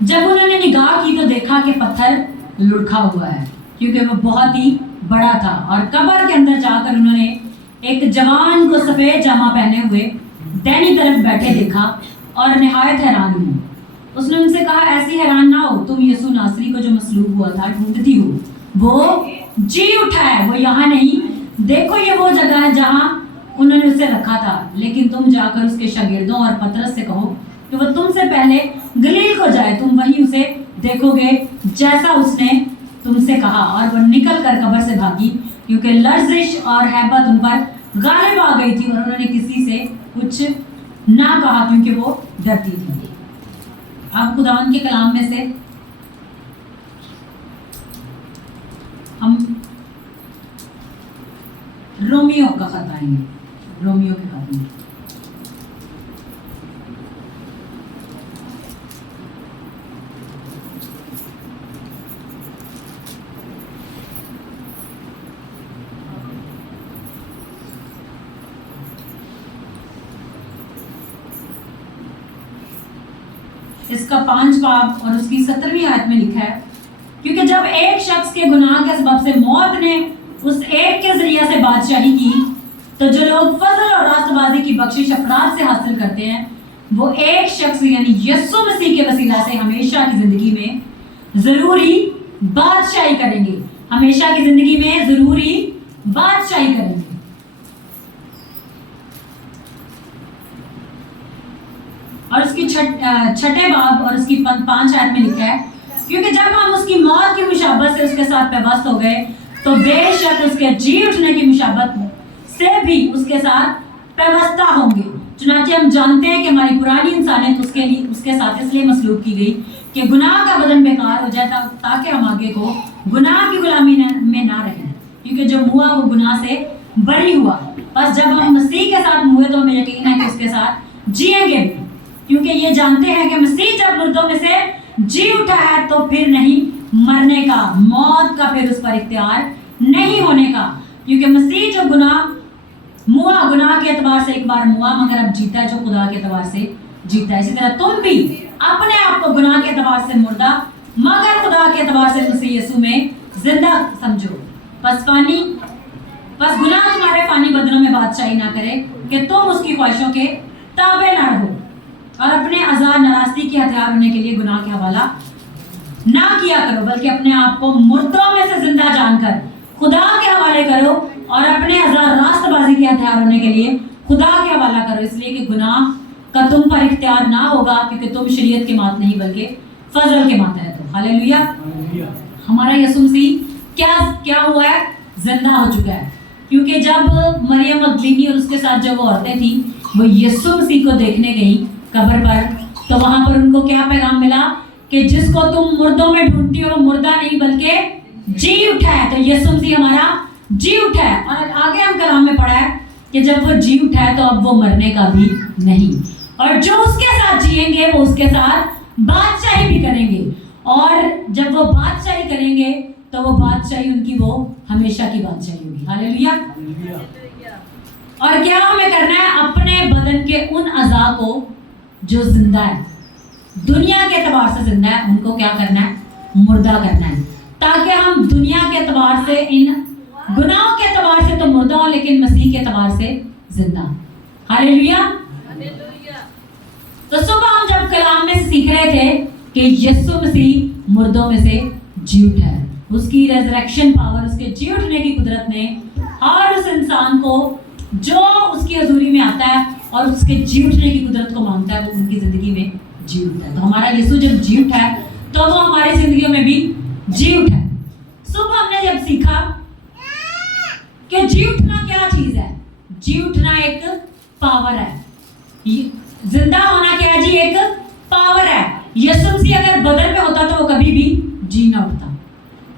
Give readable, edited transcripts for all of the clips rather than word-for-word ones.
जब उन्होंने निगाह की तो देखा कि पत्थर लुढ़का हुआ है, क्योंकि वो बहुत ही बड़ा था। और कब्र के अंदर जाकर उन्होंने एक जवान को सफ़ेद जामा पहने हुए दाहिनी तरफ बैठे देखा और निहायत हैरान हुई। उसने उनसे कहा, ऐसी हैरान ना हो, तुम यीशु नासरी को जो मसलूब हुआ था ढूंढती हो, वो जी उठा है, वो यहाँ नहीं। देखो ये वो जगह है जहाँ उन्होंने उसे रखा था। लेकिन तुम जाकर उसके शागिर्दों और पतरस से कहो कि वो तुमसे पहले गलील को जाए, तुम वहीं उसे देखोगे जैसा उसने तुमसे कहा। और वो निकल कर कब्र से भागी, क्योंकि लर्जिश और हैबत उन पर गालिब आ गई थी और उन्होंने किसी से कुछ ना कहा, क्योंकि वो डरती थी। अब खुदावन के कलाम में से हम रोमियो का खत आएंगे, रोमियो के खत में। इसका 5 बाब और उसकी 17वीं आयत में लिखा है, क्योंकि जब एक शख्स के गुनाह के सबब से मौत ने उस एक के जरिए से बादशाही की, तो जो लोग फजल और रास्तबाजी की बख्शिश अफराद से हासिल करते हैं, वो एक शख्स यानी यीशु मसीह के वसीला से हमेशा की जिंदगी में जरूरी बादशाही करेंगे, हमेशा की जिंदगी में जरूरी बादशाही करेंगे। और उसकी छठे बाब और उसकी 5 आयत में लिखा है, क्योंकि जब हम उसकी मौत की मुशाबत से उसके साथ पैबस्त हो गए, तो बेशक उसके जी उठने की मुशाबत से भी उसके साथ पैबस्ता होंगे। चुनांचे हम जानते हैं कि हमारी पुरानी इंसानियत उसके साथ इसलिए मसलूब की गई कि गुनाह का बदन बेकार हो जाए, ताकि हम आगे को गुनाह की गुलामी में ना रहें, क्योंकि जो मुआ वो गुनाह से बरी हुआ। बस जब हम मसीह के साथ मुए तो हमें यकीन है कि उसके साथ जिएंगे, क्योंकि ये जानते हैं कि मसीह जब मुर्दों में से जी उठा है तो फिर नहीं मरने का, मौत का फिर उस पर इख्तियार नहीं होने का। क्योंकि मसीह जो गुनाह के एतबार से एक बार मुआ, मगर अब जीता है जो खुदा के एतबार से जीता है। इसी तरह तुम भी अपने आप को गुनाह के एतबार से मुर्दा, मगर खुदा के एतबार से मसीह यीशु में जिंदा समझो। बस गुनाह तुम्हारे फानी बदनों में बादशाही ना करे कि तुम उसकी ख्वाहिशों के ताबे ना रहो और अपने आजाद नाराजगी के हथियार होने के लिए गुनाह के हवाला ना किया करो, बल्कि अपने आप को मुर्दों में से जिंदा जानकर खुदा के हवाले करो और अपने आजाद रास्तबाजी के हथियार होने के लिए खुदा के हवाला करो, इसलिए कि गुनाह का तुम पर इख्तियार ना होगा, क्योंकि तुम शरीयत के मात नहीं बल्कि फजल के मातहत हो। हालेलुया। हमारा यीशु मसीह क्या हुआ है? जिंदा हो चुका है। क्योंकि जब मरियम मगदलीनी और उसके साथ जब वो औरतें थी, वो यीशु मसीह को देखने गई कब्र पर, तो वहां पर उनको क्या पैगाम मिला कि जिसको तुम मुर्दों में ढूंढती हो वो मुर्दा नहीं बल्कि जी उठा है। तो यीशु मसीह हमारा जी उठा है। और आगे हम कलाम में पढ़ा है कि जब वो जी उठा है तो अब वो मरने का भी नहीं, और जो उसके साथ जिएंगे वो उसके साथ बादशाही भी करेंगे, और जब वो बादशाही करेंगे तो वो बादशाही उनकी वो हमेशा की बादशाही होगी। हालेलुया। और क्या हमें करना है? अपने बदन के उन अज़ा को जो जिंदा है, दुनिया के एतबार से जिंदा है, उनको क्या करना है? मुर्दा करना है, ताकि हम दुनिया के एतबार से, इन गुनाहों के एतबार से तो मुर्दा हो, लेकिन मसीह के एतबार से जिंदा। हालेलुया। तो सुबह हम जब कलाम में सीख रहे थे कि यीशु मसीह मुर्दों में से जी उठा है, उसकी रेजरेक्शन पावर, उसके जी उठने की कुदरत ने हर उस इंसान को जो उसकी हजूरी में आता है और उसके जी उठने की कुदरत को मांगता है, वो उनकी जिंदगी में जी उठता है। तो हमारा यीशु जब जी उठा है तो वो हमारी जिंदगियों में भी जी उठा है। सुबह हमने जब सीखा कि जी उठना क्या चीज है, जी उठना एक पावर है, जिंदा होना क्या है जी? एक पावर है। यीशु मसीह अगर बदन में होता तो वो कभी भी जी ना उठता,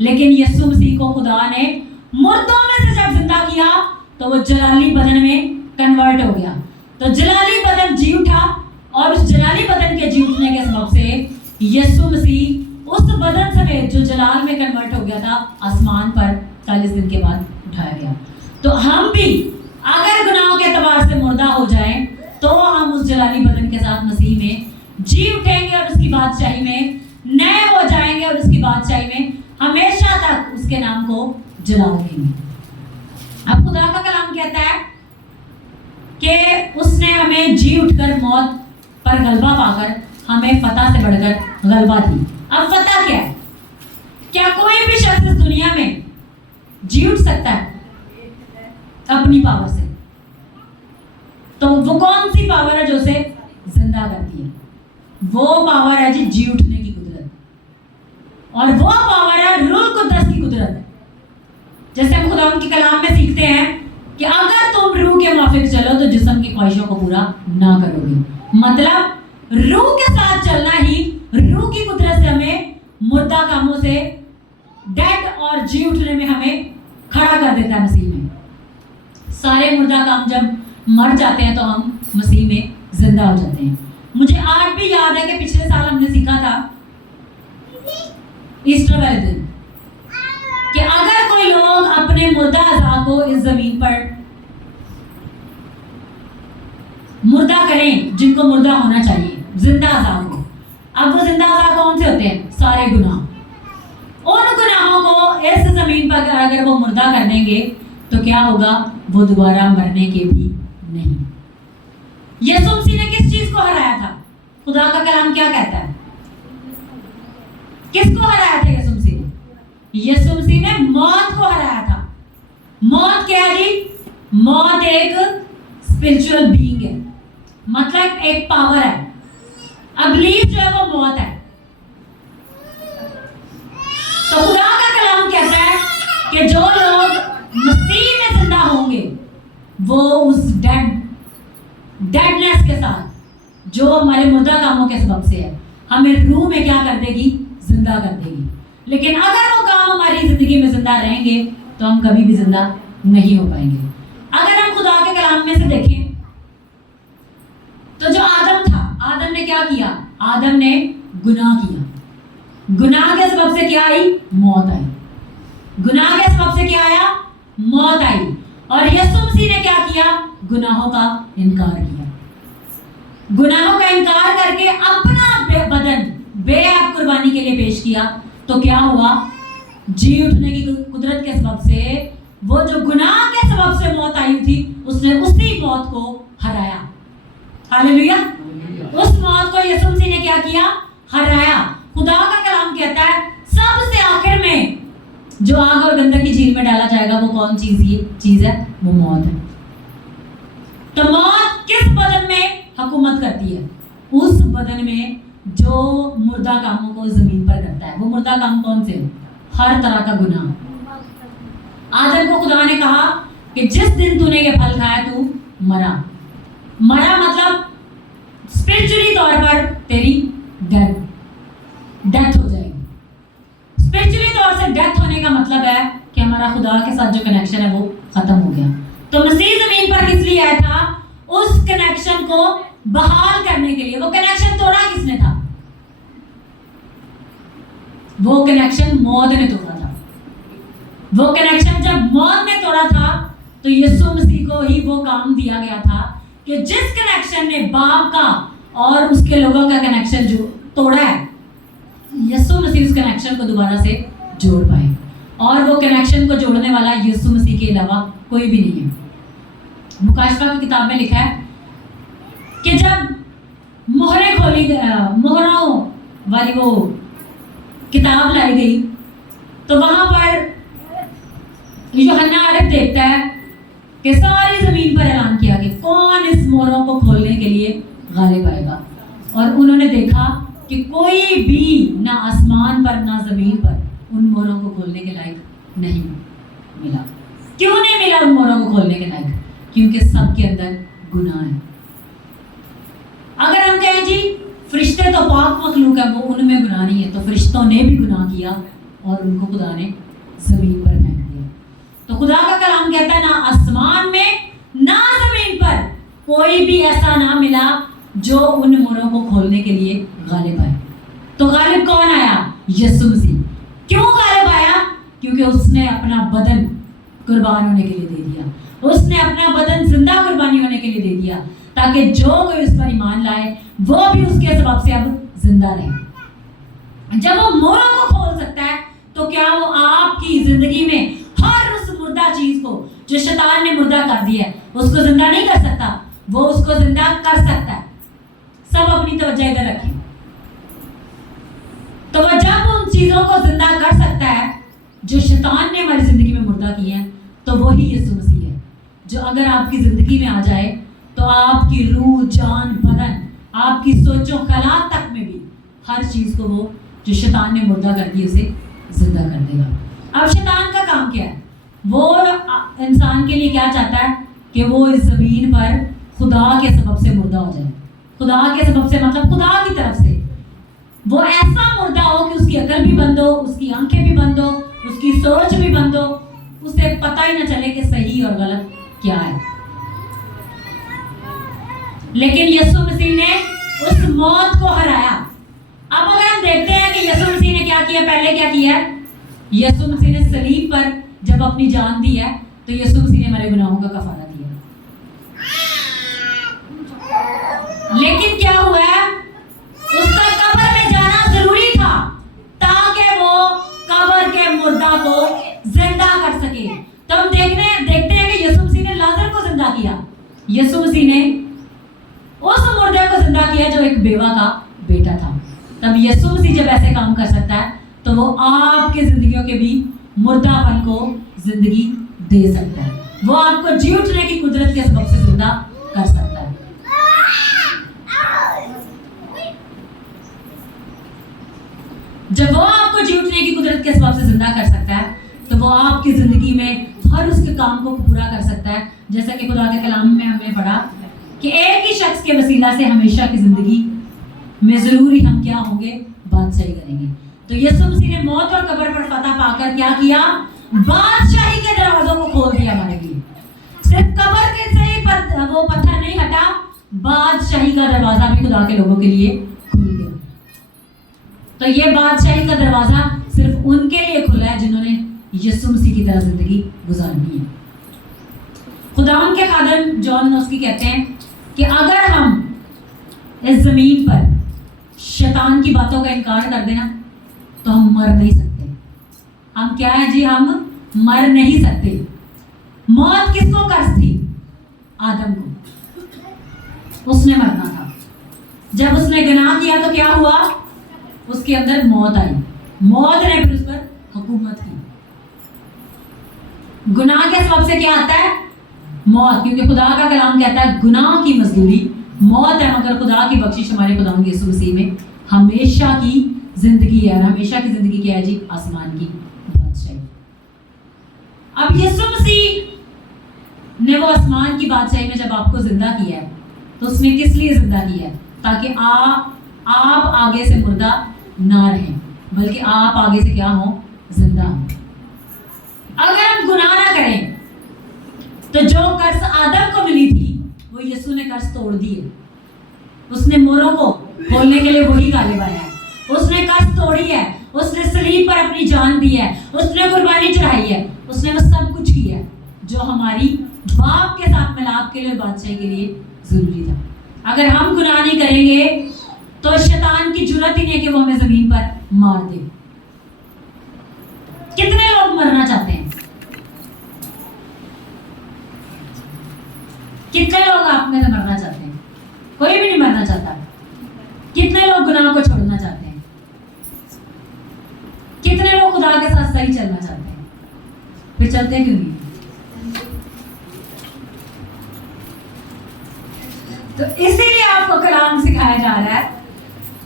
लेकिन यीशु मसीह को खुदा ने मुर्दों में से जब जिंदा किया तो वो जलाली बदन में कन्वर्ट हो गया। तो जलाली बदन जी उठा, और उस जलाली बदन के जी उठने के सबब से यीशु मसीह उस बदन समेत जो जलाल में कन्वर्ट हो गया था, आसमान पर 40 दिन के बाद उठाया गया। तो हम भी अगर गुनाहों के एतबार से मुर्दा हो जाएं तो हम उस जलाली बदन के साथ मसीह में जी उठेंगे और उसकी बादशाही में नए हो जाएंगे और उसकी बादशाही में हमेशा तक उसके नाम को जला देंगे। अब खुदा का कलाम कहता है कि उसने हमें जी उठकर मौत पर गलबा पाकर हमें फतह से बढ़कर गलबा दी। अब फतह क्या है? क्या कोई भी शख्स इस दुनिया में जी उठ सकता है अपनी पावर से? तो वो कौन सी पावर है जो उसे जिंदा करती है? वो पावर है जी उठने की कुदरत, और वो पावर है रूह कुद्दस की कुदरत। जैसे हम खुदा के कलाम में सीखते हैं कि अगर तुम रूह के मुताबिक चलो तो जिस्म की ख्वाहिशों को पूरा ना करोगे। मतलब रूह के साथ चलना ही रूह की कुदरत से हमें मुर्दा कामों से डेड और जी उठने में हमें खड़ा कर देता है। मसीह में सारे मुर्दा काम जब मर जाते हैं तो हम मसीह में जिंदा हो जाते हैं। मुझे आज भी याद है कि पिछले साल हमने सीखा था ईस्टर वाले दिन कि अगर कोई लोग अपने मुर्दा अज़ा को इस जमीन पर मुर्दा करें, जिनको मुर्दा होना चाहिए, जिंदा अज़ा को। अब वो जिंदा अज़ा कौन से होते हैं? सारे गुनाह। उन गुनाहों को इस जमीन पर अगर वो मुर्दा कर देंगे तो क्या होगा? वो दोबारा मरने के भी नहीं। यीशु मसीह ने किस चीज को हराया था? खुदा का कलाम क्या कहता है? किसको हराया था यीशु मसीह ने? यीशु मसीह ने मौत को हराया था। मौत क्या है जी? मौत एक स्पिरिचुअल बीइंग है, मतलब एक पावर है। अबलीस जो है वो मौत है। तो खुदा का कलाम कहता है कि जो लोग मसीह में जिंदा होंगे वो उस डेडनेस के साथ जो हमारे मुर्दा कामों के सबब से है, हमें रूह में क्या कर देगी? जिंदा कर देगी। लेकिन अगर वो काम हमारी जिंदगी में जिंदा रहेंगे तो हम कभी भी जिंदा नहीं हो पाएंगे। अगर हम खुदा के कलाम में से देखें तो जो आदम था, आदम ने क्या किया? आदम ने गुनाह किया। गुनाह के सबब से क्या आई? मौत आई। गुनाह के सबब से क्या आया? मौत आई। और यीशु मसीह ने क्या किया? गुनाहों का इनकार किया। गुनाहों का इनकार करके अपना बदन बेअब कुर्बानी के लिए पेश किया। तो क्या हुआ? जी उठने की कुदरत के सबब से वो जो गुनाह के सबब से मौत आई थी, उसने उसी मौत को हराया। हालेलुया। उस मौत को यीशु मसीह ने क्या किया? हराया। खुदा का कलाम कहता है सबसे आखिर में जो आग और गंधक की झील में डाला जाएगा वो कौन चीज है? वो मौत है। तो मौत किस बदन में हुकूमत करती है? उस बदन में जो मुर्दा कामों को जमीन पर करता है। वो मुर्दा काम कौन से? हर तरह का गुनाह। आदम को खुदा ने कहा कि जिस दिन तूने ये फल खाया तू मरा। मरा मतलब स्पिरिचुअली तौर पर तेरी डेथ हो जाएगी। स्पिरिचुअली तौर से डेथ होने का मतलब है कि हमारा खुदा के साथ जो कनेक्शन है वो खत्म हो गया। तो मसीह जमीन पर किस लिए आया था? उस कनेक्शन को बहाल करने के लिए। वो कनेक्शन तोड़ा किसने था? वो कनेक्शन मौत ने तोड़ा था। वो कनेक्शन जब मौत ने तोड़ा था तो यीशु मसीह को ही वो काम दिया गया था कि जिस कनेक्शन ने बाप का और उसके लोगों का कनेक्शन जो तोड़ा है, यीशु मसीह उस कनेक्शन को दोबारा से जोड़ पाए। और वो कनेक्शन को जोड़ने वाला यीशु मसीह के अलावा कोई भी नहीं है। मुकाशफा की किताब में लिखा है कि जब मोहरें खोली, मोहरों वाली वो किताब लाई गई तो वहां पर यूहन्ना आरिफ देखता है कि सारी जमीन पर ऐलान किया कि कौन इस मोहरों को खोलने के लिए गालिब आएगा। और उन्होंने देखा कि कोई भी ना आसमान पर ना जमीन पर उन मोहरों को खोलने के लायक नहीं मिला। क्यों नहीं मिला उन मोहरों को खोलने के लायक? क्योंकि सबके अंदर गुनाह है। अगर हम कहें जी फरिश्ते तो पाक मखलूक है, वो उनमें गुनाह नहीं है, तो फरिश्तों ने भी गुनाह किया और उनको खुदा ने जमीन पर फेंक दिया। तो खुदा का कलाम कहता है ना आसमान में ना जमीन पर कोई भी ऐसा ना मिला जो उन मोहरों को खोलने के लिए गालिब आए। तो गालिब कौन आया? यीशु मसीह। क्यों गालिब आया? क्योंकि उसने अपना बदन कुर्बान होने के लिए दे दिया। उसने अपना बदन जिंदा कुर्बानी होने के लिए दे दिया ताकि जो कोई उस पर ईमान लाए वो भी उसके सबब से अब जिंदा रहे। जब वो मोरों को खोल सकता है तो क्या वो आपकी जिंदगी में हर उस मुर्दा चीज को जो शैतान ने मुर्दा कर दिया है उसको जिंदा नहीं कर सकता? वो उसको जिंदा कर सकता है। सब अपनी तवज्जो इधर रखें। तो वो जब उन चीजों को जिंदा कर सकता है जो शैतान ने हमारी जिंदगी में मुर्दा किए हैं, तो वही यीशु मसीह है जो अगर आपकी जिंदगी में आ जाए तो आपकी रूह, जान, बदन, आपकी सोचो ख्यालात तक में भी हर चीज को वो जो शैतान ने मुर्दा कर दी उसे जिंदा कर देगा। अब शैतान का काम क्या है? वो इंसान के लिए क्या चाहता है कि वो इस जमीन पर खुदा के सबब से मुर्दा हो जाए। खुदा के सबब से मतलब खुदा की तरफ से वो ऐसा मुर्दा हो कि उसकी अकल भी बंद हो, उसकी आंखें भी बंद हो, उसकी सोच भी बंद हो, उसे पता ही ना चले कि सही और गलत क्या है। लेकिन यीशु मसीह ने उस मौत को हराया। अब अगर हम देखते हैं कि यीशु मसीह ने क्या किया, पहले क्या किया? यीशु मसीह ने सलीब पर जब अपनी जान दी है तो यीशु मसीह ने हमारे गुनाहों का कफारा दिया। लेकिन क्या हुआ है? उसका कब्र में जाना जरूरी था ताकि वो कब्र के मुर्दा को जिंदा कर सके। तो हम देखते हैं कि यीशु मसीह ने लाजर को जिंदा किया। यीशु मसीह ने उस मुर्दे को जिंदा किया जो एक बेवा का बेटा था। तब यीशु मसीह जब ऐसे काम कर सकता है तो वो आपके जिंदगियों के भी मुर्दापन को जिंदगी दे सकता है। वो आपको जी उठने की कुदरत के सबब से जिंदा कर सकता है। जब वो आपको जी उठने की कुदरत के सबब से जिंदा कर सकता है तो वो आपकी जिंदगी में हर उसके काम को पूरा कर सकता है। जैसा कि खुदा के कलाम में हमने पढ़ा कि एक ही शख्स के वसीला से हमेशा की जिंदगी में जरूर ही हम क्या होंगे? बादशाही करेंगे। तो यीशु मसीह ने मौत और कब्र पर फतह पाकर क्या किया? बादशाही के दरवाजों को खोल दिया हमारे लिए। सिर्फ कब्र के से ही वो पत्थर नहीं हटा, बादशाही का दरवाजा भी खुदा के लोगों के लिए खुल गया। तो ये बादशाही का दरवाजा सिर्फ उनके लिए खुला है जिन्होंने यीशु मसीह की तरह जिंदगी गुजारनी है। खुदावंद के खादम जॉन नोस्की कहते हैं कि अगर हम इस जमीन पर शैतान की बातों का इनकार कर देना तो हम मर नहीं सकते। हम क्या है जी? हम मर नहीं सकते। मौत किसको कर्ज थी? आदम को। उसने मरना था। जब उसने गुनाह किया तो क्या हुआ? उसके अंदर मौत आई। मौत ने फिर उस पर हुकूमत की। गुनाह के सबब से क्या आता है? मौत। क्योंकि खुदा का कलाम कहता है गुनाह की मजदूरी मौत है, मगर खुदा की बख्शिश हमारे खुदा यीशु मसीह में हमेशा की जिंदगी है। और हमेशा की जिंदगी क्या है जी? आसमान की बादशाही। अब यीशु मसीह ने वो आसमान की बादशाही में जब आपको जिंदा किया है तो उसने किस लिए जिंदा किया है? ताकि आप आगे से मुर्दा ना रहें, बल्कि आप आगे से क्या हो? जिंदा हो। अगर हम गुनाह ना करें तो जो कर्ज आदम को मिली थी वो यीशु ने कर्ज तोड़ दिए। उसने मोरों को खोलने के लिए वही गालिब आया है। उसने कर्ज तोड़ी है। उसने सलीब पर अपनी जान दी है। उसने कुर्बानी चढ़ाई है। उसने वो सब कुछ किया है जो हमारी बाप के साथ मिलाप के लिए, बादशाही के लिए जरूरी था। अगर हम गुनाह नहीं करेंगे तो शैतान की जुर्रत ही नहीं है कि वो हमें जमीन पर मार दे। कितने लोग मरना चाहते हैं? कितने लोग आप में से मरना चाहते हैं? कोई भी नहीं मरना चाहता। कितने लोग गुनाह को छोड़ना चाहते हैं? कितने लोग खुदा के साथ सही चलना चाहते हैं? फिर चलते क्यों नहीं? तो इसीलिए आपको कलाम सिखाया जा रहा है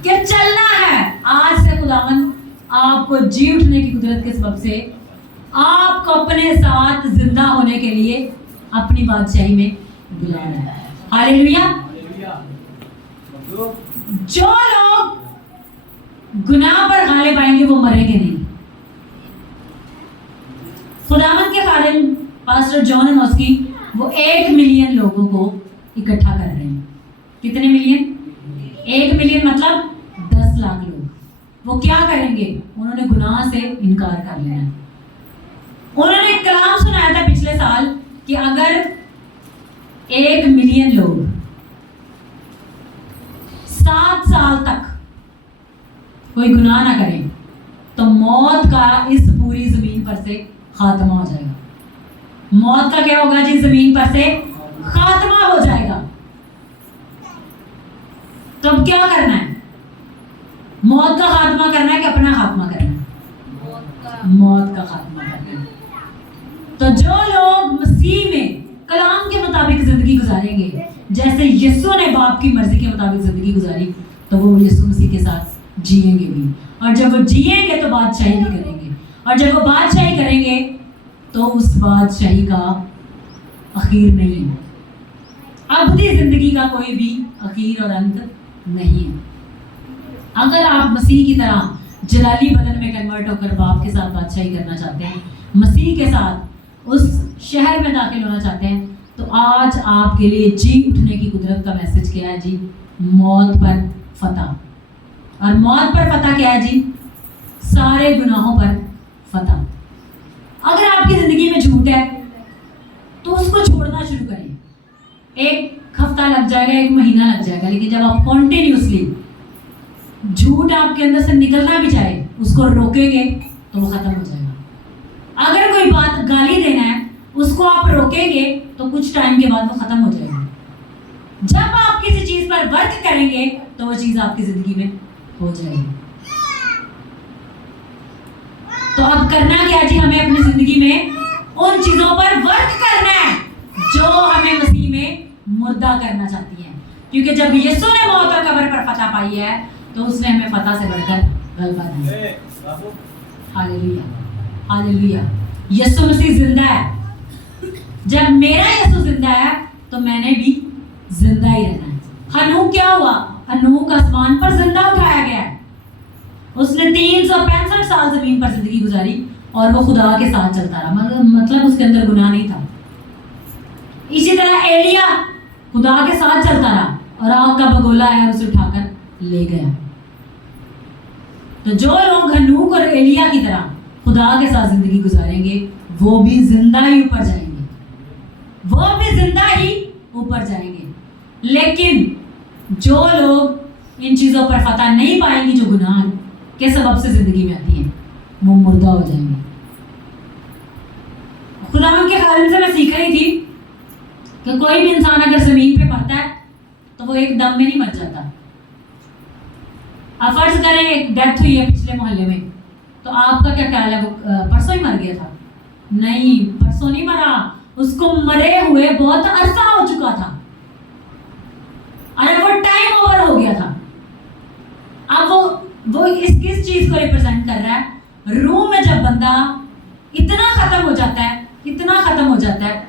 कि चलना है। आज से खुदावन आपको जी उठने की कुदरत के सबब से आपको अपने साथ जिंदा होने के लिए अपनी बादशाही में बुलाना है। हालेलुया। जो लोग गुनाह पर गालिब आएंगे वो मरेंगे नहीं। खुदावंद के खादिम पास्टर जॉन नोस्की वो 1 मिलियन लोगों को इकट्ठा कर रहे हैं। कितने मिलियन? 1 मिलियन मतलब 10 लाख लोग। वो क्या करेंगे? उन्होंने गुनाह से इनकार कर लिया। उन्होंने एक कलाम सुनाया था पिछले साल कि अगर 1 मिलियन लोग کوئی گناہ نہ کریں تو موت کا اس پوری زمین پر سے خاتمہ ہو جائے گا. موت کا کیا ہوگا جی؟ زمین پر سے خاتمہ ہو جائے گا. تو اب کیا کرنا ہے؟ موت کا خاتمہ کرنا ہے کہ اپنا خاتمہ کرنا ہے؟ موت کا خاتمہ کرنا ہے. تو جو لوگ مسیح میں کلام کے مطابق زندگی گزاریں گے، جیسے یسوع نے باپ کی مرضی کے مطابق زندگی گزاری، تو وہ یسوع مسیح کے ساتھ جئیں گے بھی. اور جب وہ جئیں گے تو بادشاہی بھی کریں گے. اور جب وہ بادشاہی کریں گے تو اس بادشاہی کا اخیر نہیں ہے. ابدی زندگی کا کوئی بھی اخیر اور انت نہیں ہے. اگر آپ مسیح کی طرح جلالی بدن میں کنورٹ ہو کر باپ کے ساتھ بادشاہی کرنا چاہتے ہیں، مسیح کے ساتھ اس شہر میں داخل ہونا چاہتے ہیں، تو آج آپ کے لیے جی اٹھنے کی قدرت کا میسج کیا ہے جی؟ موت پر فتح. اور موت پر فتح کیا ہے جی؟ سارے گناہوں پر فتح. اگر آپ کی زندگی میں جھوٹ ہے تو اس کو چھوڑنا شروع کریں. ایک ہفتہ لگ جائے گا، ایک مہینہ لگ جائے گا، لیکن جب آپ کنٹینیوسلی جھوٹ آپ کے اندر سے نکلنا بھی چاہے اس کو روکیں گے تو وہ ختم ہو جائے گا. اگر کوئی بات گالی دینا ہے اس کو آپ روکیں گے تو کچھ ٹائم کے بعد وہ ختم ہو جائے گا. جب آپ کسی چیز پر ورک کریں گے تو وہ چیز آپ کی زندگی میں ہو جائے گی. تو اب کرنا کیا جی؟ ہمیں اپنی زندگی میں ان چیزوں پر ورک کرنا ہے جو ہمیں مسیح میں مردہ کرنا چاہتی ہیں. کیونکہ جب یسوع نے موت اور قبر پر فتح پائی ہے تو اس نے ہمیں فتح سے بڑھ کر غلبہ دیا. ہاللیلویا، ہاللیلویا. یسوع مسیح زندہ ہے. جب میرا یسوع زندہ ہے تو میں نے بھی زندہ ہی رہنا ہے. ہنوک کیا ہوا؟ ہنوک آسمان پر زندہ اٹھایا گیا ہے. اس نے 365 سال زمین پر زندگی گزاری اور وہ خدا کے ساتھ چلتا رہا. مطلب اس کے اندر گناہ نہیں تھا. اسی طرح ایلیا خدا کے ساتھ چلتا رہا اور آگ کا بگولا آیا اور اسے اٹھا کر لے گیا. تو جو لوگ ہنوک اور ایلیا کی طرح خدا کے ساتھ زندگی گزاریں گے وہ بھی زندہ ہی اوپر جائیں گے. وہ بھی زندہ ہی اوپر جائیں گے. لیکن جو لوگ ان چیزوں پر فتح نہیں پائیں گی جو گناہ کے سبب سے زندگی میں آتی ہیں، وہ مردہ ہو جائیں گے. خداوند کے خادم سے میں سیکھ رہی تھی کہ کوئی بھی انسان اگر زمین پہ مرتا ہے تو وہ ایک دم میں نہیں مر جاتا. آپ فرض کریں ایک ڈیتھ ہوئی ہے پچھلے محلے میں، تو آپ کا کیا خیال ہے وہ پرسوں ہی مر گیا تھا؟ نہیں، پرسوں نہیں مرا. اس کو مرے ہوئے بہت عرصہ ہو چکا تھا اور وہ ٹائم اوور ہو گیا تھا. اب وہ اس کس چیز کو ریپرزینٹ کر رہا ہے؟ روح میں جب بندہ اتنا ختم ہو جاتا ہے، اتنا ختم ہو جاتا ہے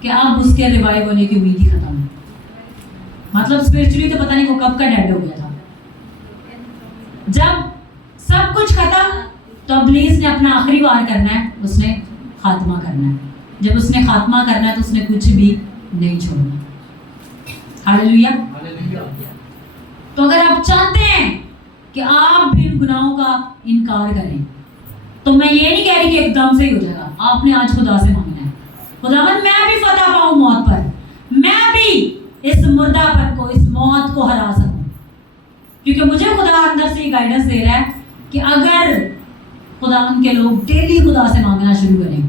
کہ اب اس کے ریوائیو ہونے کی امید ہی ختم ہے. مطلب اسپرچولی تو پتہ نہیں وہ کب کا ڈیڈ ہو گیا تھا. جب سب کچھ ختم تو ابلیس نے اپنا آخری وار کرنا ہے، اس نے خاتمہ کرنا ہے. جب اس نے خاتمہ کرنا ہے تو اس نے کچھ بھی نہیں چھوڑنا. ہاللیلویا. تو اگر آپ چاہتے ہیں کہ آپ بھی ان گناہوں کا انکار کریں تو میں یہ نہیں کہہ رہی کہ ایک دم سے ہی ہو جائے گا. آپ نے آج خدا سے مانگنا ہے، خداوند میں بھی فتح پاؤں موت پر، میں بھی اس مردہ پر کو، اس موت کو ہرا سکوں. کیونکہ مجھے خدا اندر سے یہ گائیڈنس دے رہا ہے کہ اگر خداوند کے لوگ ڈیلی خدا سے مانگنا شروع کریں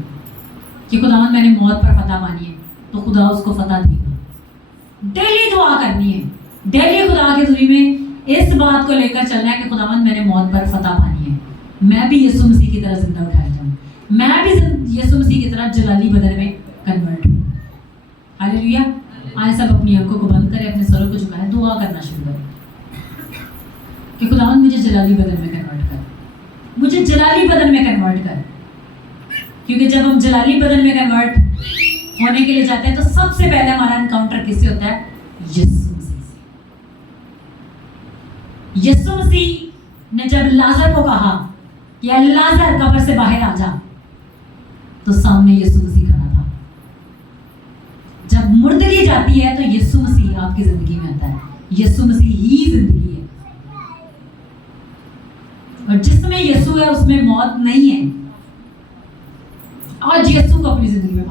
کہ خداوند میں نے موت پر فتح پانی ہے، تو خدا اس کو فتح دے گا. ڈیلی دعا کرنی ہے، ڈیلی خدا کے ذریعے میں اس بات کو لے کر چلنا ہے کہ خداوند میں نے موت پر فتح پانی ہے. میں بھی یسوع مسیح کی طرح زندہ اٹھایا جاؤں، میں بھی یسوع مسیح کی طرح جلالی بدن میں کنورٹ ہوں. ہاللیلویا. آئے سب اپنی آنکھوں کو بند کریں، اپنے سروں کو جھکائیں، دعا کرنا شروع کریں کہ خداوند مجھے جلالی بدن میں کنورٹ کر، مجھے جلالی بدن میں کنورٹ کر. کیونکہ جب ہم جلالی بدن میں کنورٹ ہونے کے لیے جاتے ہیں تو سب سے پہلے ہمارا انکاؤنٹر کس سے ہوتا ہے؟ یسوع مسیح سے. یسوع مسیح نے جب لازر کو کہا کہ اے لازر قبر سے باہر آ جا، تو سامنے یسوع مسیح کھڑا تھا. جب مردگی جاتی ہے تو یسوع مسیح آپ کی زندگی میں آتا ہے. یسوع مسیح ہی زندگی ہے، اور جس میں یسوع ہے اس میں موت نہیں ہے. آج یسوع کو اپنی زندگی میں